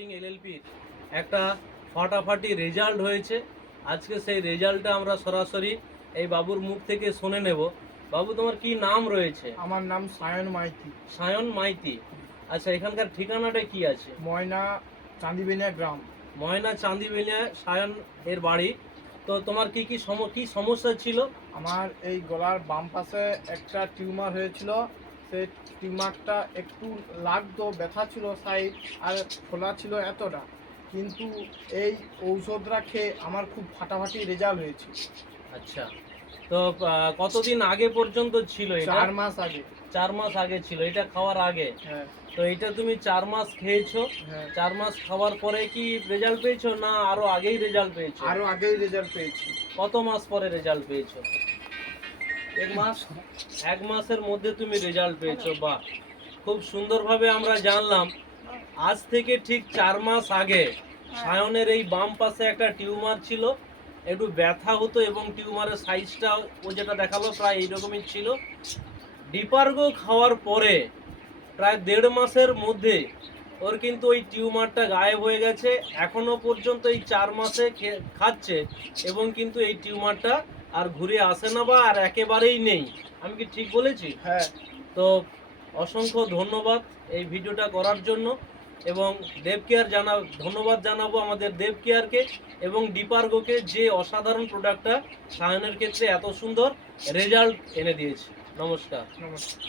এলএলপির একটা ফাটাফাটি রেজাল্ট হয়েছে। আজকে সেই রেজাল্টটা আমরা সরাসরি এই বাবুর মুখ থেকে শুনে নেব। বাবু, তোমার কি নাম রয়েছে? আমার নাম সায়ন মাইতি। সায়ন মাইতি। আচ্ছা, এখানকার ঠিকানাটা কি আছে? ময়না চাঁদিবেনিয়া গ্রাম। ময়না চাঁদিবেনিয়া সায়ন এর বাড়ি। তো তোমার কি কি সমস্যা ছিল? আমার এই গলার বাম পাশে একটা টিউমার হয়েছিল। সেই টিউমারটা একটু লাগতো, ব্যথা ছিল সাইড, আর খোলা ছিল এতটা। কিন্তু এই ঔষধটা খেয়ে আমার খুব ফাটাফাটি রেজাল্ট হয়েছে। আচ্ছা, তো কতদিন আগে পর্যন্ত ছিল এটা? 4 মাস আগে। 4 মাস আগে ছিল এটা খাওয়ার আগে? হ্যাঁ। তো এটা তুমি 4 মাস খেয়েছো? হ্যাঁ। 4 মাস খাওয়ার পরে কি রেজাল্ট পেয়েছো, না আরো আগেই রেজাল্ট পেয়েছো? আরও আগেই রেজাল্ট পেয়েছি। কত মাস পরে রেজাল্ট পেয়েছো? 1 মাস। 1 মাসের মধ্যে তুমি রেজাল্ট পেয়েছো। বাহ, খুব সুন্দরভাবে আমরা জানলাম। আজ থেকে ঠিক 4 মাস আগে সায়নের এই বাম পাশে একটা টিউমার ছিল, একটু ব্যথা হতো এবং টিউমারের সাইজটা ও যেটা দেখালো প্রায় এইরকমই ছিল। ডিপারগো খাওয়ার পরে প্রায় 1.5 মাসের মধ্যে ওর কিন্তু ওই টিউমারটা গায়েব হয়ে গেছে। এখনো পর্যন্ত এই 4 মাসে খাচ্ছে এবং কিন্তু এই টিউমারটা আর ঘুরে আসে না বা আর একেবারেই নেই। আমি কি ঠিক বলেছি? হ্যাঁ। তো অসংখ্য ধন্যবাদ এই ভিডিওটা করার জন্য, এবং ধন্যবাদ জানাবো আমাদের দেব কেয়ারকে এবং ডিপারগোকে, যে অসাধারণ প্রোডাক্টটা সায়নের ক্ষেত্রে এত সুন্দর রেজাল্ট এনে দিয়েছে। নমস্কার। নমস্কার।